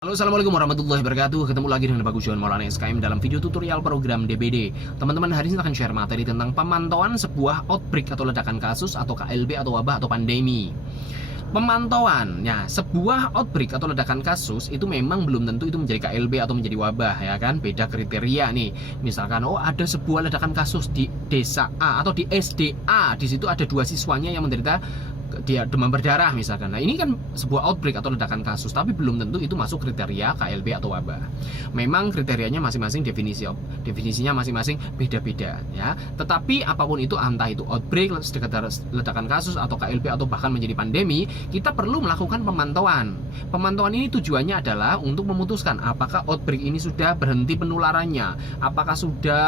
Halo, assalamualaikum warahmatullahi wabarakatuh. Ketemu lagi dengan Bagus John Maulana SKM dalam video tutorial program DBD. Teman-teman, hari ini akan share materi tentang pemantauan sebuah outbreak atau ledakan kasus atau KLB atau wabah atau pandemi. Pemantauannya sebuah outbreak atau ledakan kasus itu memang belum tentu itu menjadi KLB atau menjadi wabah, ya kan? Beda kriteria nih. Misalkan ada sebuah ledakan kasus di desa A atau di SDA, di situ ada 2 siswanya yang menderita dia demam berdarah misalkan. Nah, ini kan sebuah outbreak atau ledakan kasus, tapi belum tentu itu masuk kriteria KLB atau wabah. Memang kriterianya masing-masing definisinya masing-masing beda-beda, ya. Tetapi apapun itu, entah itu outbreak, sekedar ledakan kasus atau KLB atau bahkan menjadi pandemi, kita perlu melakukan pemantauan. Pemantauan ini tujuannya adalah untuk memutuskan apakah outbreak ini sudah berhenti penularannya, apakah sudah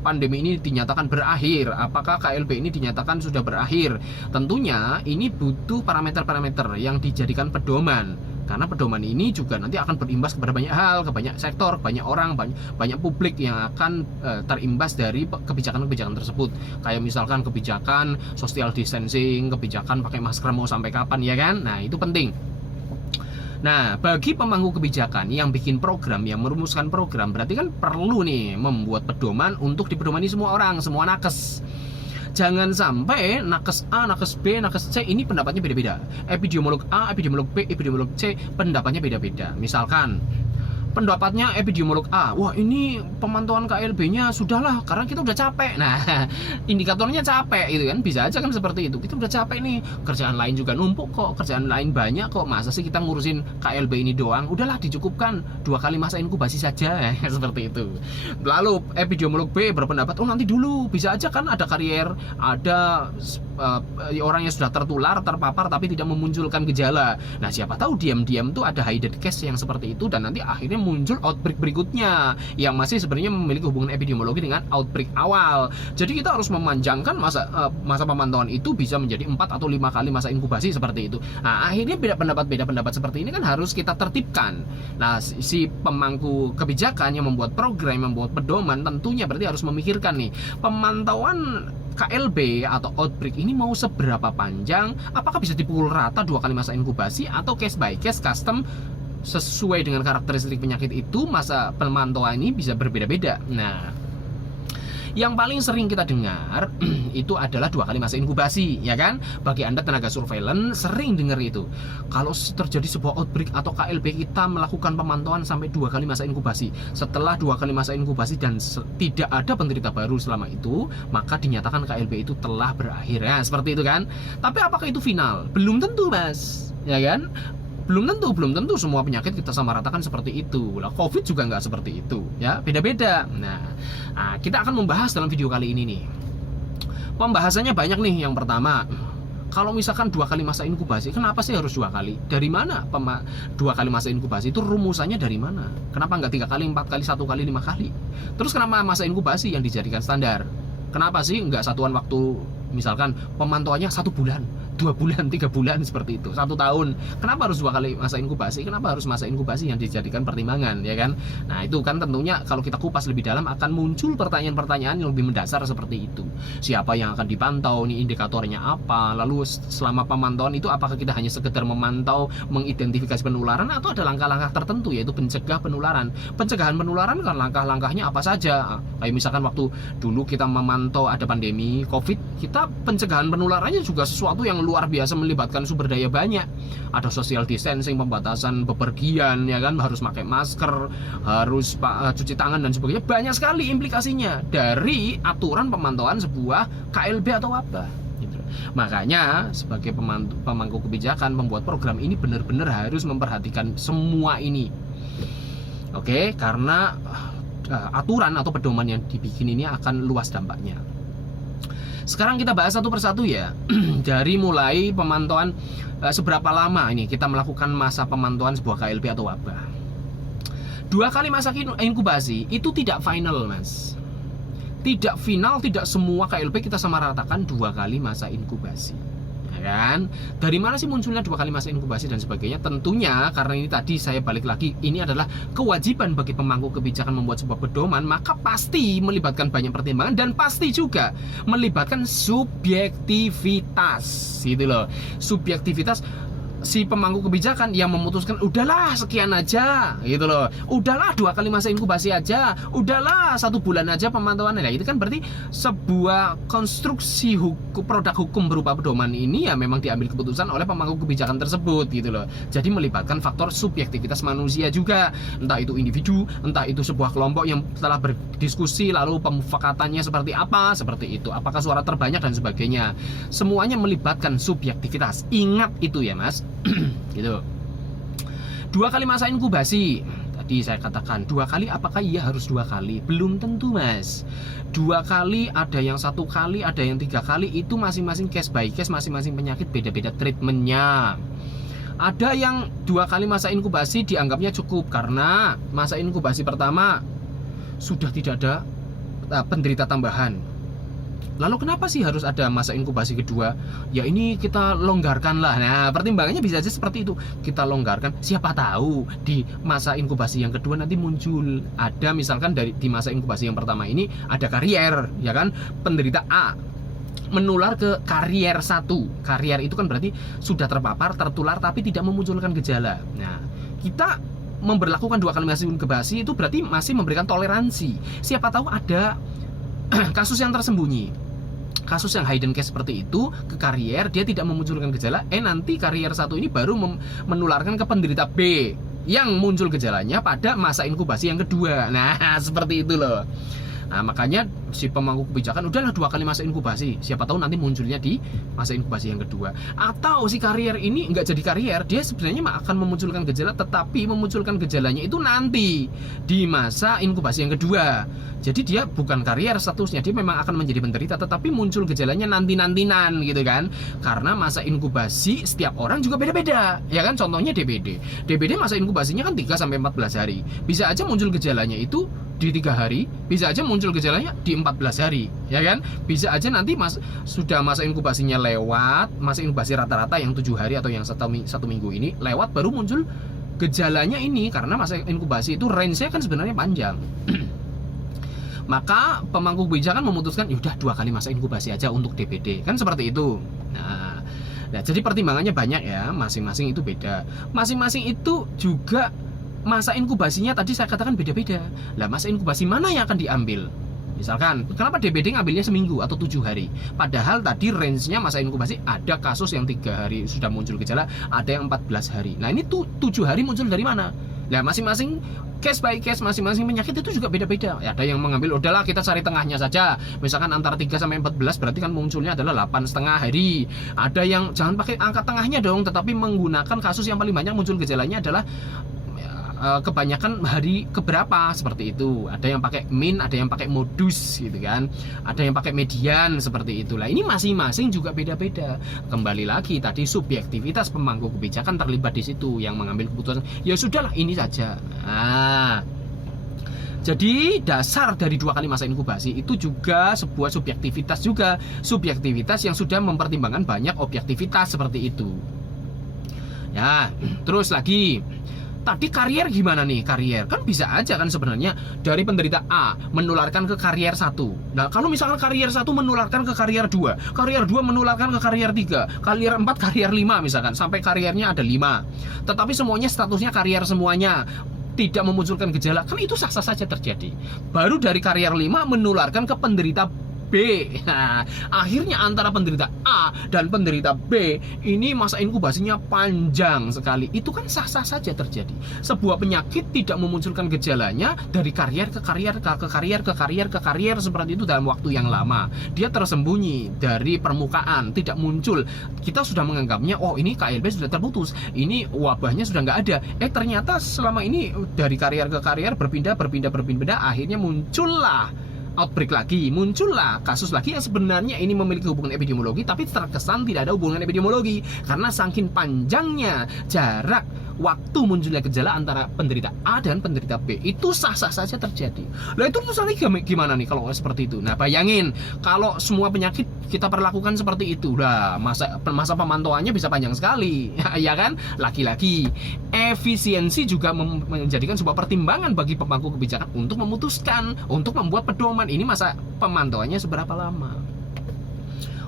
pandemi ini dinyatakan berakhir, apakah KLB ini dinyatakan sudah berakhir. Tentunya ini butuh parameter-parameter yang dijadikan pedoman, karena pedoman ini juga nanti akan berimbas kepada banyak hal, ke banyak sektor, banyak orang, banyak publik yang akan terimbas dari kebijakan-kebijakan tersebut. Kayak misalkan kebijakan social distancing, kebijakan pakai masker mau sampai kapan, ya kan? Nah, itu penting. Nah, bagi pemangku kebijakan yang bikin program, yang merumuskan program, berarti kan perlu nih membuat pedoman untuk dipedomani semua orang, semua nakes. Jangan sampai nakes A, nakes B, nakes C ini pendapatnya beda-beda. Epidemiolog A, epidemiolog B, epidemiolog C pendapatnya beda-beda. Misalkan pendapatnya epidemiolog A, wah ini pemantauan KLB-nya sudahlah karena kita udah capek. Nah, indikatornya capek itu kan, bisa aja kan seperti itu. Kita udah capek nih, kerjaan lain juga numpuk kok, kerjaan lain banyak kok, masa sih kita ngurusin KLB ini doang? Udahlah, dicukupkan 2 kali masa inkubasi saja. Seperti itu. Lalu epidemiolog B berpendapat, nanti dulu, bisa aja kan ada karier, ada orang yang sudah tertular, terpapar tapi tidak memunculkan gejala. Nah, siapa tahu diam-diam tuh ada hidden case yang seperti itu, dan nanti akhirnya muncul outbreak berikutnya yang masih sebenarnya memiliki hubungan epidemiologi dengan outbreak awal. Jadi kita harus memanjangkan masa pemantauan itu bisa menjadi 4 atau 5 kali masa inkubasi seperti itu. Nah, akhirnya beda pendapat seperti ini kan harus kita tertibkan. Nah, si pemangku kebijakan yang membuat program, yang membuat pedoman, tentunya berarti harus memikirkan nih, pemantauan KLB atau outbreak ini mau seberapa panjang, apakah bisa dipukul rata 2 kali masa inkubasi, atau case by case custom sesuai dengan karakteristik penyakit itu, masa pemantauan ini bisa berbeda-beda. Nah, yang paling sering kita dengar itu adalah 2 kali masa inkubasi, ya kan? Bagi Anda tenaga surveillance sering dengar itu. Kalau terjadi sebuah outbreak atau KLB, kita melakukan pemantauan sampai 2 kali masa inkubasi. Setelah 2 kali masa inkubasi dan tidak ada penderita baru selama itu, maka dinyatakan KLB itu telah berakhir. Ya, seperti itu kan? Tapi apakah itu final? Belum tentu, Mas. Ya kan? Belum tentu semua penyakit kita samaratakan seperti itu. Lah, COVID juga nggak seperti itu, ya, beda-beda. Nah, kita akan membahas dalam video kali ini nih. Pembahasannya banyak nih. Yang pertama, kalau misalkan 2 kali masa inkubasi, kenapa sih harus 2 kali? Dari mana 2 kali masa inkubasi itu rumusannya dari mana? Kenapa nggak 3 kali, 4 kali, 1 kali, 5 kali? Terus kenapa masa inkubasi yang dijadikan standar? Kenapa sih nggak satuan waktu? Misalkan pemantauannya 1 bulan, 2 bulan, 3 bulan seperti itu, 1 tahun. Kenapa harus 2 kali masa inkubasi? Kenapa harus masa inkubasi yang dijadikan pertimbangan, ya kan? Nah, itu kan tentunya kalau kita kupas lebih dalam akan muncul pertanyaan-pertanyaan yang lebih mendasar seperti itu. Siapa yang akan dipantau? Ini indikatornya apa? Lalu selama pemantauan itu apakah kita hanya sekedar memantau, mengidentifikasi penularan, atau ada langkah-langkah tertentu yaitu pencegah penularan? Pencegahan penularan kan langkah-langkahnya apa saja? Kayak misalkan waktu dulu kita memantau ada pandemi COVID, kita pencegahan penularannya juga sesuatu yang luar biasa, melibatkan sumber daya banyak. Ada social distancing, pembatasan bepergian, ya kan, harus pakai masker, harus cuci tangan dan sebagainya. Banyak sekali implikasinya dari aturan pemantauan sebuah KLB atau wabah gitu. Makanya sebagai pemangku kebijakan, membuat program ini benar-benar harus memperhatikan semua ini. Oke, karena aturan atau pedoman yang dibikin ini akan luas dampaknya. Sekarang kita bahas satu persatu ya. Dari mulai pemantauan, seberapa lama ini kita melakukan masa pemantauan sebuah KLB atau wabah. 2 kali masa inkubasi itu tidak final, Mas. Tidak final, tidak semua KLB kita samaratakan 2 kali masa inkubasi. Kan? Dari mana sih munculnya 2 kali masa inkubasi dan sebagainya? Tentunya karena ini tadi saya balik lagi, ini adalah kewajiban bagi pemangku kebijakan membuat sebuah pedoman, maka pasti melibatkan banyak pertimbangan dan pasti juga melibatkan subjektivitas, gitu loh. Subjektivitas si pemangku kebijakan yang memutuskan udahlah sekian aja gitu loh, udahlah 2 kali masa inkubasi aja, udahlah 1 bulan aja pemantauannya. Nah itu kan berarti sebuah konstruksi produk hukum berupa pedoman ini ya memang diambil keputusan oleh pemangku kebijakan tersebut gitu loh. Jadi melibatkan faktor subjektivitas manusia juga, entah itu individu, entah itu sebuah kelompok yang telah berdiskusi lalu pemufakatannya seperti apa, seperti itu, apakah suara terbanyak dan sebagainya. Semuanya melibatkan subjektivitas, ingat itu ya mas. Gitu. 2 kali masa inkubasi tadi saya katakan 2 kali, apakah iya harus 2 kali? Belum tentu mas. 2 kali, ada yang 1 kali, ada yang 3 kali, itu masing-masing case by case, masing-masing penyakit beda-beda treatmentnya. Ada yang 2 kali masa inkubasi dianggapnya cukup karena masa inkubasi pertama sudah tidak ada penderita tambahan. Lalu kenapa sih harus ada masa inkubasi kedua? Ya ini kita longgarkan lah. Nah pertimbangannya bisa aja seperti itu, kita longgarkan. Siapa tahu di masa inkubasi yang kedua nanti muncul ada, misalkan di masa inkubasi yang pertama ini ada karier, ya kan, penderita A menular ke karier 1. Karier itu kan berarti sudah terpapar, tertular tapi tidak memunculkan gejala. Nah kita memberlakukan 2 kali masa inkubasi itu berarti masih memberikan toleransi. Siapa tahu ada kasus yang tersembunyi, kasus yang hidden case seperti itu ke karier, dia tidak memunculkan gejala, nanti karier 1 ini baru menularkan ke penderita B yang muncul gejalanya pada masa inkubasi yang kedua. Nah seperti itu loh. Nah makanya si pemangku kebijakan udahlah 2 kali masa inkubasi, siapa tahu nanti munculnya di masa inkubasi yang kedua. Atau si karier ini nggak jadi karier, dia sebenarnya akan memunculkan gejala, tetapi memunculkan gejalanya itu nanti di masa inkubasi yang kedua. Jadi dia bukan karier statusnya, dia memang akan menjadi penderita, tetapi muncul gejalanya nanti-nantinan gitu kan. Karena masa inkubasi setiap orang juga beda-beda, ya kan. Contohnya DBD masa inkubasinya kan 3-14 hari. Bisa aja muncul gejalanya itu di 3 hari, bisa aja muncul gejalanya di 14 hari, ya kan. Bisa aja nanti sudah masa inkubasinya lewat, masa inkubasi rata-rata yang 7 hari atau yang 1 minggu ini lewat, baru muncul gejalanya ini. Karena masa inkubasi itu range-nya kan sebenarnya panjang. Maka pemangku kebijakan memutuskan yaudah 2 kali masa inkubasi aja untuk DBD, kan seperti itu. Nah jadi pertimbangannya banyak ya, masing-masing itu beda. Masing-masing itu juga masa inkubasinya tadi saya katakan beda-beda. Lah masa inkubasi mana yang akan diambil? Misalkan, kenapa DBD ngambilnya seminggu atau 7 hari? Padahal tadi range-nya masa inkubasi ada kasus yang 3 hari sudah muncul gejala, ada yang 14 hari. Nah ini 7 hari muncul dari mana? Nah masing-masing case by case, masing-masing penyakit itu juga beda-beda. Ada yang mengambil udahlah kita cari tengahnya saja. Misalkan antara 3-14 berarti kan munculnya adalah 8,5 hari. Ada yang jangan pakai angka tengahnya dong, tetapi menggunakan kasus yang paling banyak muncul gejalanya adalah kebanyakan hari keberapa, seperti itu. Ada yang pakai min, ada yang pakai modus gitu kan, ada yang pakai median, seperti itulah. Ini masing-masing juga beda-beda. Kembali lagi tadi subjektivitas pemangku kebijakan terlibat di situ, yang mengambil keputusan ya sudahlah ini saja. Nah jadi dasar dari 2 kali masa inkubasi itu juga sebuah subjektivitas juga, subjektivitas yang sudah mempertimbangkan banyak objektivitas seperti itu. Ya terus lagi tadi karier gimana nih? Karier kan bisa aja kan sebenarnya dari penderita A menularkan ke karier 1. Nah kalau misalkan karier 1 menularkan ke karier 2, karier 2 menularkan ke karier 3, karier 4, karier 5 misalkan, sampai kariernya ada 5, tetapi semuanya statusnya karier semuanya, tidak memunculkan gejala, kan itu sah-sah saja terjadi. Baru dari karier 5 menularkan ke penderita B. Nah, akhirnya antara penderita A dan penderita B ini masa inkubasinya panjang sekali. Itu kan sah-sah saja terjadi. Sebuah penyakit tidak memunculkan gejalanya dari karier ke karier ke karier ke karier ke karier seperti itu dalam waktu yang lama. Dia tersembunyi dari permukaan, tidak muncul. Kita sudah menganggapnya oh ini KLB sudah terputus, ini wabahnya sudah nggak ada. Ternyata selama ini dari karier ke karier berpindah, akhirnya muncullah outbreak lagi, muncullah kasus lagi yang sebenarnya ini memiliki hubungan epidemiologi tapi terkesan tidak ada hubungan epidemiologi karena saking panjangnya jarak waktu munculnya gejala antara penderita A dan penderita B. Itu sah-sah saja terjadi. Nah itu tulisannya gimana nih kalau seperti itu? Nah bayangin kalau semua penyakit kita perlakukan seperti itu, lah masa pemantauannya bisa panjang sekali. Ya kan? Lagi-lagi efisiensi juga menjadikan sebuah pertimbangan bagi pemangku kebijakan untuk memutuskan, untuk membuat pedoman ini masa pemantauannya seberapa lama.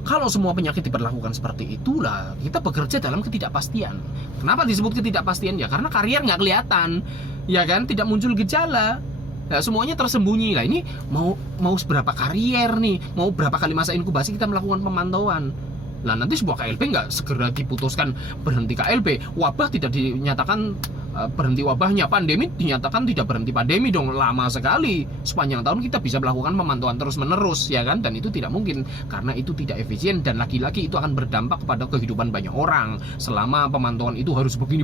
Kalau semua penyakit diperlakukan seperti itulah, kita bekerja dalam ketidakpastian. Kenapa disebut ketidakpastian? Ya karena karier nggak kelihatan, ya kan, tidak muncul gejala. Nah, semuanya tersembunyi. Lah ini mau seberapa karier nih, mau berapa kali masa inkubasi kita melakukan pemantauan. Lah nanti sebuah KLB nggak segera diputuskan berhenti KLB, wabah tidak dinyatakan berhenti wabahnya, pandemi dinyatakan tidak berhenti pandemi dong, lama sekali. Sepanjang tahun kita bisa melakukan pemantauan terus-menerus, ya kan? Dan itu tidak mungkin karena itu tidak efisien dan lagi-lagi itu akan berdampak kepada kehidupan banyak orang. Selama pemantauan itu harus begini,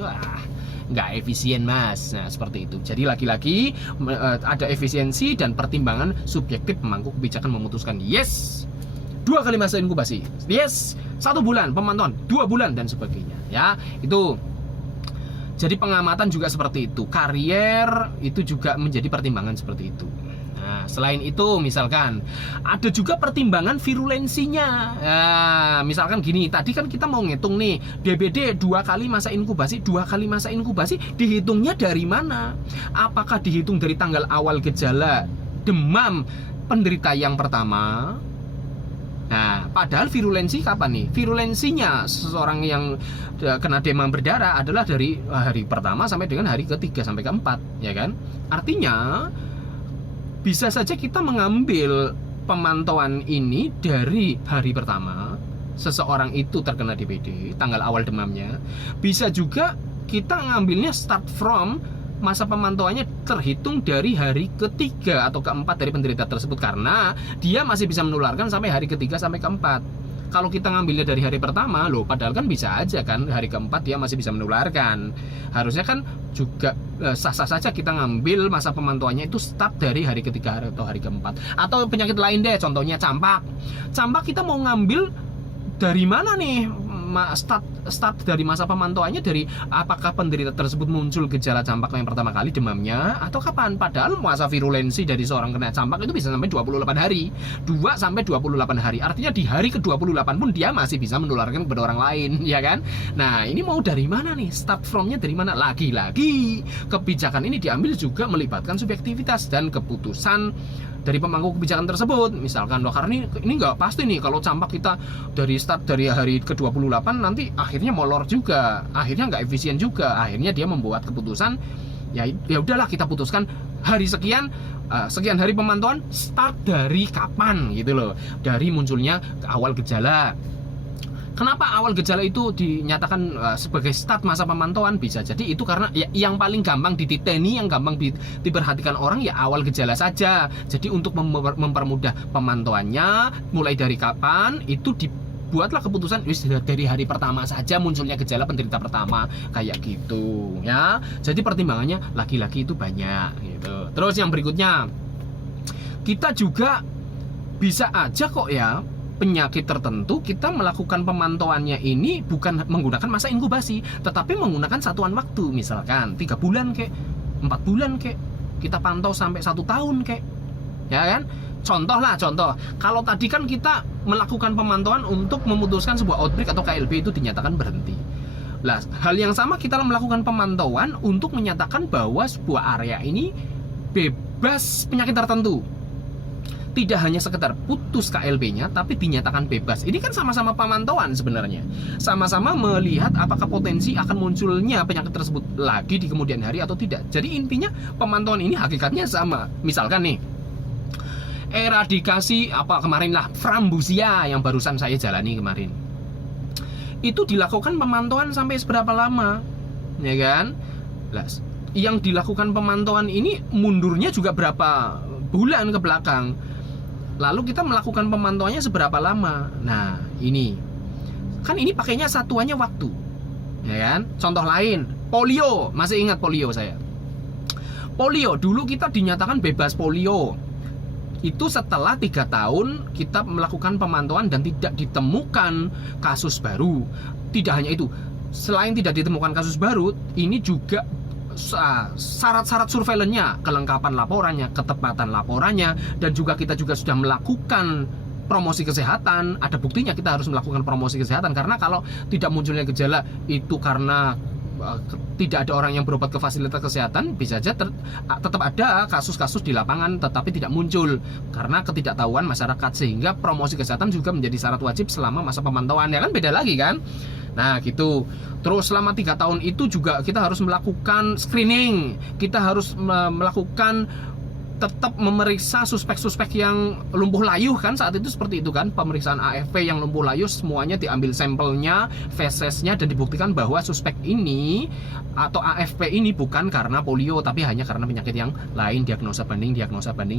wah, nggak efisien mas. Nah seperti itu. Jadi lagi-lagi ada efisiensi dan pertimbangan subjektif pemangku kebijakan memutuskan yes 2 kali masa inkubasi, yes 1 bulan pemantauan, 2 bulan dan sebagainya. Ya itu. Jadi pengamatan juga seperti itu, karier itu juga menjadi pertimbangan seperti itu. Nah, selain itu misalkan ada juga pertimbangan virulensinya. Nah, misalkan gini, tadi kan kita mau ngitung nih, DBD 2 kali masa inkubasi, 2 kali masa inkubasi dihitungnya dari mana? Apakah dihitung dari tanggal awal gejala demam penderita yang pertama? Nah, padahal virulensi kapan nih? Virulensinya seseorang yang kena demam berdarah adalah dari hari pertama sampai dengan hari ketiga sampai keempat, ya kan? Artinya bisa saja kita mengambil pemantauan ini dari hari pertama seseorang itu terkena DBD, tanggal awal demamnya. Bisa juga kita ngambilnya start from masa pemantauannya terhitung dari hari ketiga atau keempat dari penderita tersebut, karena dia masih bisa menularkan sampai hari ketiga sampai keempat. Kalau kita ngambilnya dari hari pertama, loh padahal kan bisa aja kan hari keempat dia masih bisa menularkan. Harusnya kan juga sah-sah saja kita ngambil masa pemantauannya itu start dari hari ketiga atau hari keempat. Atau penyakit lain deh, contohnya campak. Campak kita mau ngambil dari mana nih? Start dari masa pemantauannya dari apakah penderita tersebut muncul gejala campak yang pertama kali demamnya atau kapan? Padahal masa virulensi dari seorang kena campak itu bisa sampai 28 hari, 2 sampai 28 hari. Artinya di hari ke-28 pun dia masih bisa menularkan kepada orang lain, ya kan? Nah, ini mau dari mana nih? Start from-nya dari mana? Lagi-lagi kebijakan ini diambil juga melibatkan subjektivitas dan keputusan dari pemangku kebijakan tersebut. Misalkan loh, karena ini nggak pasti nih kalau campak kita dari start dari hari ke-28 nanti akhirnya molor juga, akhirnya nggak efisien juga. Akhirnya dia membuat keputusan ya udahlah kita putuskan hari sekian sekian hari pemantauan start dari kapan gitu loh, dari munculnya awal gejala. Kenapa awal gejala itu dinyatakan sebagai start masa pemantauan? Bisa jadi itu karena ya, yang paling gampang dititeni, yang gampang diperhatikan orang ya awal gejala saja. Jadi untuk mempermudah pemantauannya, mulai dari kapan itu dibuatlah keputusan dari hari pertama saja munculnya gejala penderita pertama, kayak gitu ya. Jadi pertimbangannya laki-laki itu banyak gitu. Terus yang berikutnya, kita juga bisa aja kok ya penyakit tertentu kita melakukan pemantauannya ini bukan menggunakan masa inkubasi, tetapi menggunakan satuan waktu. Misalkan 3 bulan kek, 4 bulan kek, kita pantau sampai 1 tahun kek, ya kan? Contoh, kalau tadi kan kita melakukan pemantauan untuk memutuskan sebuah outbreak atau KLB itu dinyatakan berhenti. Lah, hal yang sama kita melakukan pemantauan untuk menyatakan bahwa sebuah area ini bebas penyakit tertentu. Tidak hanya sekedar putus KLB-nya, tapi dinyatakan bebas. Ini kan sama-sama pemantauan sebenarnya. Sama-sama melihat apakah potensi akan munculnya penyakit tersebut lagi di kemudian hari atau tidak. Jadi intinya pemantauan ini hakikatnya sama. Misalkan nih, eradikasi kemarin lah, Frambusia yang barusan saya jalani kemarin. Itu dilakukan pemantauan sampai seberapa lama, ya kan? Yang dilakukan pemantauan ini mundurnya juga berapa bulan ke belakang. Lalu kita melakukan pemantauannya seberapa lama? Nah, ini pakainya satuannya waktu, ya kan? Contoh lain, polio. Masih ingat polio saya? Polio, dulu kita dinyatakan bebas polio. Itu setelah 3 tahun kita melakukan pemantauan dan tidak ditemukan kasus baru. Tidak hanya itu, selain tidak ditemukan kasus baru, ini juga syarat-syarat surveilannya, kelengkapan laporannya, ketepatan laporannya, dan juga kita juga sudah melakukan promosi kesehatan. Ada buktinya kita harus melakukan promosi kesehatan, karena kalau tidak munculnya gejala itu karena tidak ada orang yang berobat ke fasilitas kesehatan, bisa saja tetap ada kasus-kasus di lapangan tetapi tidak muncul karena ketidaktahuan masyarakat, sehingga promosi kesehatan juga menjadi syarat wajib selama masa pemantauan, ya kan, beda lagi kan. Nah gitu. Terus selama 3 tahun itu juga kita harus melakukan screening, kita harus melakukan tetap memeriksa suspek-suspek yang lumpuh layuh kan, saat itu seperti itu kan, pemeriksaan AFP yang lumpuh layuh semuanya diambil sampelnya, fesesnya, dan dibuktikan bahwa suspek ini atau AFP ini bukan karena polio tapi hanya karena penyakit yang lain, diagnosa banding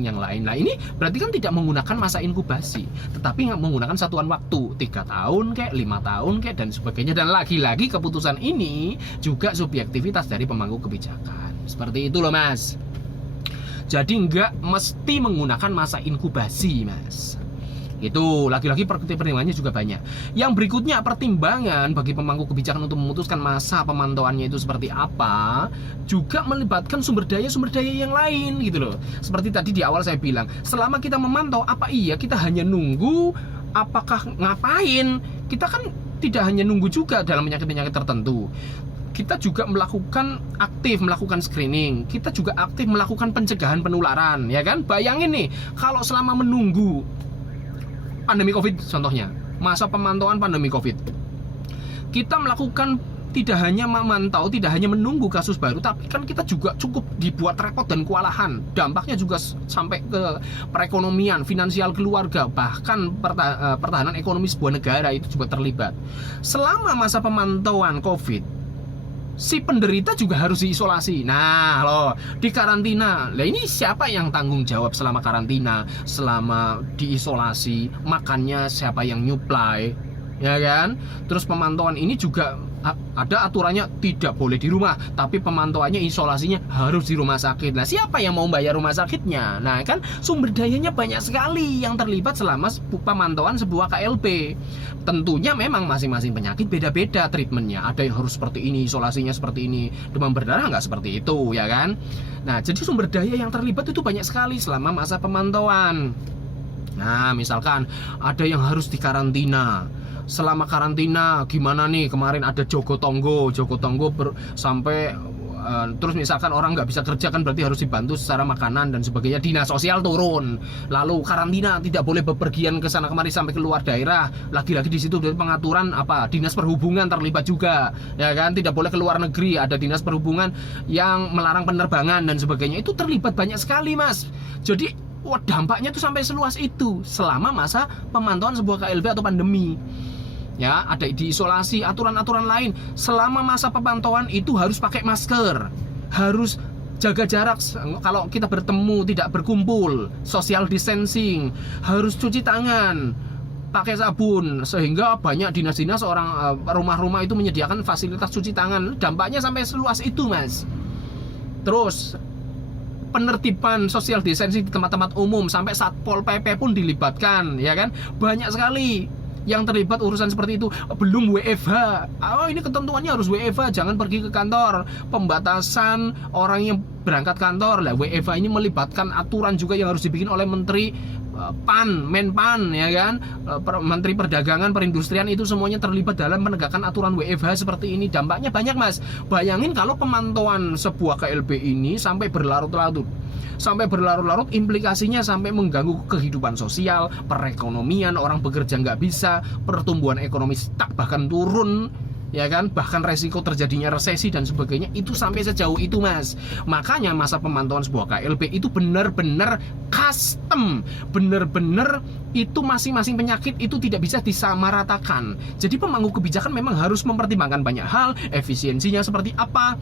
yang lain. Nah ini berarti kan tidak menggunakan masa inkubasi tetapi menggunakan satuan waktu 3 tahun kayak 5 tahun kayak dan sebagainya, dan lagi-lagi keputusan ini juga subjektivitas dari pemangku kebijakan. Seperti itu loh mas. Jadi nggak mesti menggunakan masa inkubasi mas. Itu lagi-lagi pertimbangannya juga banyak. Yang berikutnya, pertimbangan bagi pemangku kebijakan untuk memutuskan masa pemantauannya itu seperti apa juga melibatkan sumber daya yang lain gitu loh. Seperti tadi di awal saya bilang, selama kita memantau, apa iya kita hanya nunggu, apakah ngapain? Kita kan tidak hanya nunggu juga dalam penyakit-penyakit tertentu. Kita juga melakukan screening, kita juga aktif melakukan pencegahan penularan, ya kan? Bayangin nih, kalau selama menunggu pandemi COVID contohnya, masa pemantauan pandemi COVID, kita melakukan tidak hanya memantau, tidak hanya menunggu kasus baru, tapi kan kita juga cukup dibuat repot dan kewalahan. Dampaknya juga sampai ke perekonomian, finansial keluarga, bahkan pertahanan ekonomi sebuah negara itu juga terlibat. Selama masa pemantauan COVID, si penderita juga harus diisolasi. Nah loh, di karantina. Lah ini siapa yang tanggung jawab selama karantina, selama diisolasi? Makannya siapa yang nyuplai? Ya kan? Terus pemantauan ini juga ada aturannya, tidak boleh di rumah, tapi pemantauannya, isolasinya harus di rumah sakit. Nah siapa yang mau bayar rumah sakitnya? Nah kan sumber dayanya banyak sekali yang terlibat selama pemantauan sebuah KLB. Tentunya memang masing-masing penyakit beda-beda treatmentnya. Ada yang harus seperti ini, isolasinya seperti ini. Demam berdarah nggak seperti itu, ya kan? Nah jadi sumber daya yang terlibat itu banyak sekali selama masa pemantauan. Nah misalkan ada yang harus dikarantina. Selama karantina gimana nih, kemarin ada Jogotongo sampai terus misalkan orang nggak bisa kerja kan berarti harus dibantu secara makanan dan sebagainya, dinas sosial turun, lalu karantina, tidak boleh bepergian ke sana kemari sampai keluar daerah, lagi-lagi di situ dari pengaturan apa, dinas perhubungan terlibat juga, ya kan, tidak boleh keluar negeri, ada dinas perhubungan yang melarang penerbangan dan sebagainya, itu terlibat banyak sekali mas. Jadi wah, dampaknya tuh sampai seluas itu selama masa pemantauan sebuah KLB atau pandemi. Ya, ada diisolasi, aturan-aturan lain. Selama masa pemantauan itu harus pakai masker, harus jaga jarak kalau kita bertemu, tidak berkumpul, social distancing, harus cuci tangan, pakai sabun, sehingga banyak dinas-dinas rumah-rumah itu menyediakan fasilitas cuci tangan. Dampaknya sampai seluas itu, Mas. Terus penertiban social distancing di tempat-tempat umum, sampai Satpol PP pun dilibatkan, ya kan? Banyak sekali yang terlibat urusan seperti itu. Belum WFH. Oh, ini ketentuannya harus WFH, jangan pergi ke kantor. Pembatasan orang yang berangkat kantor. Lah, WFH ini melibatkan aturan juga yang harus dibikin oleh Menteri Menpan, ya kan? Menteri Perdagangan, Perindustrian, itu semuanya terlibat dalam menegakkan aturan WFH seperti ini. Dampaknya banyak, Mas. Bayangin kalau pemantauan sebuah KLB ini sampai berlarut-larut. Implikasinya sampai mengganggu kehidupan sosial, perekonomian, orang bekerja nggak bisa, pertumbuhan ekonomi stuck bahkan turun, ya kan, bahkan resiko terjadinya resesi dan sebagainya, itu sampai sejauh itu, Mas. Makanya masa pemantauan sebuah KLB itu benar-benar custom, benar-benar itu masing-masing penyakit itu tidak bisa disamaratakan. Jadi pemangku kebijakan memang harus mempertimbangkan banyak hal, efisiensinya seperti apa,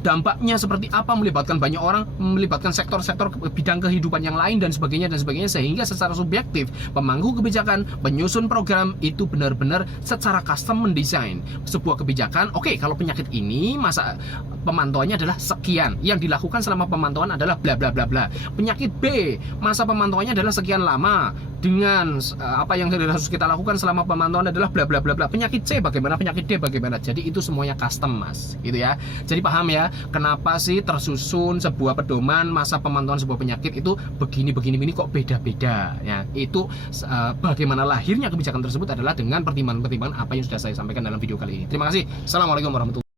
dampaknya seperti apa, melibatkan banyak orang, melibatkan sektor-sektor bidang kehidupan yang lain dan sebagainya, sehingga secara subjektif pemangku kebijakan penyusun program itu benar-benar secara custom mendesain sebuah kebijakan. Oke, kalau penyakit ini masa pemantauannya adalah sekian, yang dilakukan selama pemantauan adalah bla bla bla bla. Penyakit B, masa pemantauannya adalah sekian lama, dengan apa yang harus kita lakukan selama pemantauan adalah bla bla bla bla. Penyakit C bagaimana, penyakit D bagaimana. Jadi itu semuanya custom, Mas, gitu ya. Jadi paham ya, kenapa sih tersusun sebuah pedoman masa pemantauan sebuah penyakit itu begini kok beda-beda ya. Itu bagaimana lahirnya kebijakan tersebut adalah dengan pertimbangan-pertimbangan apa yang sudah saya sampaikan dalam video kali ini. Terima kasih. Assalamualaikum warahmatullahi wabarakatuh.